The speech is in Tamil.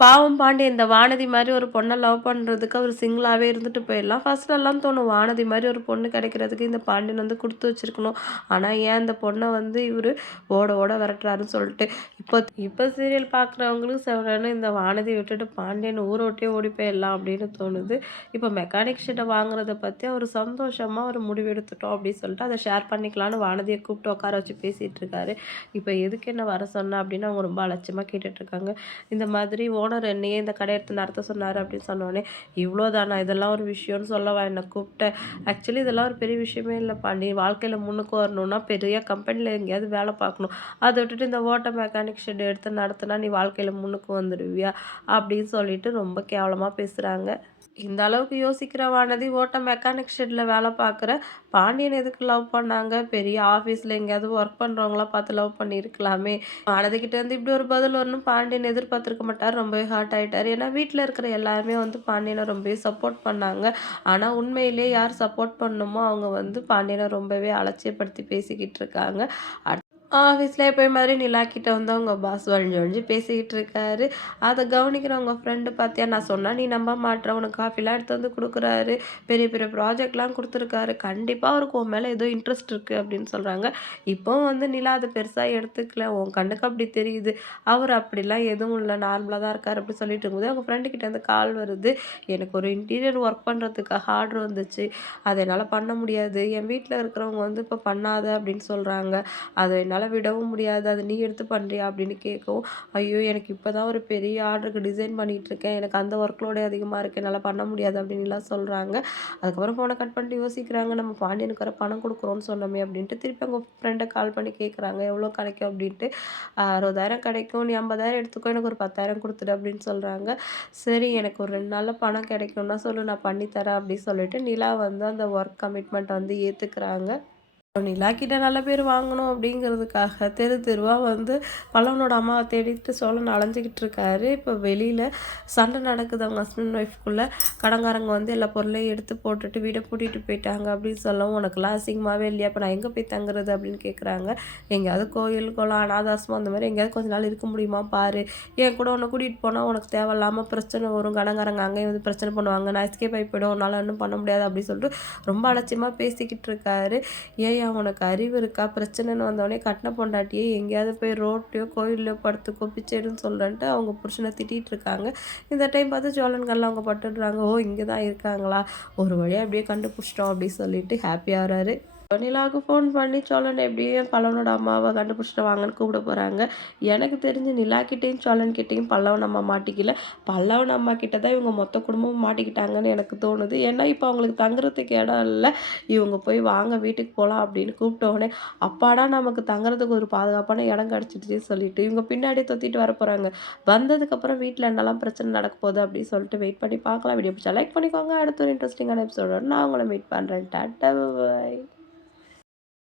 பாவம் பாண்டி இந்த வானதி மாதிரி ஒரு பொண்ணை லவ் பண்ணுறதுக்கு அவர் சிங்கிளாகவே இருந்துட்டு போயிடலாம். ஃபஸ்ட்டெல்லாம் தோணும் வானதி மாதிரி ஒரு பொண்ணு கிடைக்கிறதுக்கு இந்த பாண்டியன் வந்து கொடுத்து வச்சிருக்கணும். ஆனால் ஏன் இந்த பொண்ணை வந்து இவர் ஓட ஓட விரட்டுறாருன்னு சொல்லிட்டு இப்போ இப்போ சீரியல் பார்க்குறவங்களுக்கு செவனு இந்த வானதி விட்டுட்டு பாண்டியன் ஊரை ஓடி போயிடலாம் அப்படின்னு தோணுது. இப்போ மெக்கானிக் ஷீட்டை வாங்குறத பற்றி அவர் சந்தோஷமாக ஒரு முடிவு எடுத்துட்டோம் அப்படின்னு சொல்லிட்டு அதை ஷேர் பண்ணிக்கலான்னு வானதியை கூப்பிட்டு உட்கார வச்சு பேசிகிட்டு இருக்காரு. இப்போ எதுக்கு என்ன வர சொன்ன அப்படின்னு அவங்க ரொம்ப அலட்சியமாக கேட்டுட்ருக்காங்க இந்த மாதிரி ஓனர் என்னையே இந்த கடை எடுத்து நடத்த சொன்னார் அப்படின்னு சொன்னோடனே இவ்வளோ தானா? இதெல்லாம் ஒரு விஷயம்னு சொல்லவா? என்னை கூப்பிட்டேன் ஆக்சுவலி இதெல்லாம் ஒரு பெரிய விஷயமே இல்லைப்பா. நீ வாழ்க்கையில் முன்னுக்கு வரணும்னா பெரிய கம்பெனியில் எங்கேயாவது வேலை பார்க்கணும். அதை விட்டுட்டு இந்த ஓட்ட மெக்கானிக் ஷெட் எடுத்து நடத்தினா நீ வாழ்க்கையில் முன்னுக்கு வந்துடுவியா? அப்படின்னு சொல்லிட்டு ரொம்ப கேவலமாக பேசுகிறாங்க இந்த அளவுக்கு யோசிக்கிற வானதி ஓட்ட மெக்கானிக் ஷெட்டில் வேலை பார்க்குற பாண்டியன் எதுக்கு லவ் பண்ணாங்க? பெரிய ஆஃபீஸில் எங்கேயாவது ஒர்க் பண்ணுறவங்களா பார்த்து லவ் பண்ணியிருக்கலாமே. வானதிக்கிட்டேருந்து இருந்து இப்படி ஒரு பதில் ஒன்றும் பாண்டியன் எதிர்பார்த்துருக்க மாட்டார். ரொம்ப ரொம்பவே ஹார்ட் ஆகிட்டார் ஏன்னா வீட்டில் இருக்கிற எல்லாருமே வந்து பாண்டியனை ரொம்பவே சப்போர்ட் பண்ணாங்க. ஆனால் உண்மையிலே யார் சப்போர்ட் பண்ணணுமோ அவங்க வந்து பாண்டியனை ரொம்பவே அலட்சியப்படுத்தி பேசிக்கிட்டு இருக்காங்க. ஆஃபீஸில் எப்போ மாதிரி நிலா வந்து அவங்க பாஸ் வழிஞ்சு வழிஞ்சு பேசிக்கிட்டு இருக்காரு. அதை கவனிக்கிறவங்க ஃப்ரெண்டு பார்த்தியா நான் சொன்னால் நீ நம்ப மாட்டேற உனக்கு காஃபிலாம் எடுத்து வந்து கொடுக்குறாரு. பெரிய பெரிய ப்ராஜெக்ட்லாம் கொடுத்துருக்காரு. கண்டிப்பாக அவருக்கு உன் மேலே ஏதோ இன்ட்ரெஸ்ட் இருக்குது அப்படின்னு சொல்கிறாங்க இப்போ வந்து நிலா அதை பெருசாக எடுத்துக்கல. உன் கண்ணுக்கு அப்படி தெரியுது. அவர் அப்படிலாம் எதுவும் இல்லை. நார்மலாக தான் இருக்கார் அப்படி சொல்லிட்டு இருக்கும்போது அவங்க ஃப்ரெண்டுக்கிட்ட வந்து கால் வருது. எனக்கு ஒரு இன்டீரியர் ஒர்க் பண்ணுறதுக்காக ஆர்டர் வந்துச்சு. அதை என்னால் பண்ண முடியாது. என் வீட்டில் இருக்கிறவங்க வந்து இப்போ பண்ணாத அப்படின்னு சொல்கிறாங்க அதை என்னால் விடவும் முடியாது. அது நீ எடுத்து பண்ணுறியா அப்படின்னு கேட்கவும் ஐயோ எனக்கு இப்போ தான் ஒரு பெரிய ஆர்டருக்கு டிசைன் பண்ணிகிட்ருக்கேன் எனக்கு அந்த ஒர்க்லோடே அதிகமாக இருக்குது என்னால் பண்ண முடியாது அப்படின்லாம் சொல்கிறாங்க அதுக்கப்புறம் ஃபோனை கட் பண்ணிட்டு யோசிக்கிறாங்க. நம்ம பாண்டியனுக்கு வர பணம் கொடுக்குறோன்னு சொன்னோமே அப்படின்ட்டு திருப்பி அவங்க ஃப்ரெண்டை கால் பண்ணி கேட்குறாங்க எவ்வளோ கிடைக்கும் அப்படின்ட்டு. அறுபதாயிரம் கிடைக்கும். நீ ஐம்பதாயிரம் எடுத்துக்கோ. எனக்கு ஒரு பத்தாயிரம் கொடுத்துடு அப்படின்னு சொல்கிறாங்க சரி எனக்கு ஒரு ரெண்டு நாளில் பணம் கிடைக்கும்னா சொல்லு நான் பண்ணித்தரேன் அப்படின்னு சொல்லிட்டு நிலா வந்து அந்த ஒர்க் கமிட்மெண்ட் வந்து ஏற்றுக்கிறாங்க நிலா கிட்ட நல்ல பேர் வாங்கணும் அப்படிங்கிறதுக்காக தெரு தெருவாக வந்து பல்லவனோட அம்மாவை தேடிட்டு சோழன் அலைஞ்சிக்கிட்டு இருக்காரு. இப்போ வெளியில் சண்டை நடக்குது. அவங்க ஹஸ்பண்ட் ஒய்ஃப்குள்ளே கடங்காரங்க வந்து எல்லா பொருளையும் எடுத்து போட்டுட்டு வீடை பூட்டிகிட்டு போயிட்டாங்க அப்படின்னு சொல்லவும் உனக்குலாம் அசிங்கமாகவே இல்லையா? இப்போ நான் எங்கே போய் தங்குறது அப்படின்னு கேட்குறாங்க எங்கேயாவது கோயில் குளம் அனாதாசமாக அந்த மாதிரி எங்கேயாவது கொஞ்ச நாள் இருக்க முடியுமா பாரு. என் கூட உன்னை கூட்டிகிட்டு போனால் உனக்கு தேவையில்லாமல் பிரச்சனை வரும். கடங்காரங்க அங்கேயும் வந்து பிரச்சனை பண்ணுவாங்க. நான் எஸ்கேப் ஆகி போயிடும். உன்னால் ஒன்றும் பண்ண முடியாது அப்படின்னு சொல்லிட்டு ரொம்ப அலட்சியமாக பேசிக்கிட்டு இருக்காரு. ஏன் ஏன் உனக்கு அறிவு இருக்கா? பிரச்சனைன்னு வந்தோடனே கட்டின பொண்டாட்டியே எங்கேயாவது போய் ரோட்லையோ கோயிலையோ படுத்து பிச்சைடுன்னு சொல்கிறேன்ட்டு அவங்க புருஷனை திட்டிகிட்டு இருக்காங்க. இந்த டைம் பார்த்து சோழன்கள்லாம் அவங்க பட்டுடுறாங்க. ஓ இங்கே தான் இருக்காங்களா? ஒரு வழியாக அப்படியே கண்டுபிடிச்சிட்டோம் அப்படின்னு சொல்லிட்டு ஹாப்பியாகிறாரு நிலாவுக்கு ஃபோன் பண்ணி சோழன் எப்படியும் பல்லவனோட அம்மாவை கண்டுபிடிச்சிட்டு வாங்கன்னு கூப்பிட போகிறாங்க எனக்கு தெரிஞ்சு நிலாக்கிட்டேயும் சோழன் கிட்டேயும் பல்லவன் அம்மா மாட்டிக்கல. பல்லவன் அம்மா கிட்ட தான் இவங்க மொத்த குடும்பமும் மாட்டிக்கிட்டாங்கன்னு எனக்கு தோணுது. ஏன்னா இப்போ அவங்களுக்கு தங்குறதுக்கு இடம் இல்லை. இவங்க போய் வாங்க வீட்டுக்கு போகலாம் அப்படின்னு கூப்பிட்டோடனே அப்பாடா நமக்கு தங்குறதுக்கு ஒரு பாதுகாப்பான இடம் கிடச்சிடுச்சு சொல்லிட்டு இவங்க பின்னாடி தொத்திட்டு வர போகிறாங்க வந்ததுக்கப்புறம் வீட்டில் என்னெல்லாம் பிரச்சனை நடக்க போகுது அப்படின்னு சொல்லிட்டு வெயிட் பண்ணி பார்க்கலாம். வீடியோ பிடிச்சா லைக் பண்ணிக்கோங்க. அடுத்த ஒரு இன்ட்ரெஸ்டிங்கான எபிசோட நான் உங்களை மீட் பண்ணுறேன் டாட்டா பாய்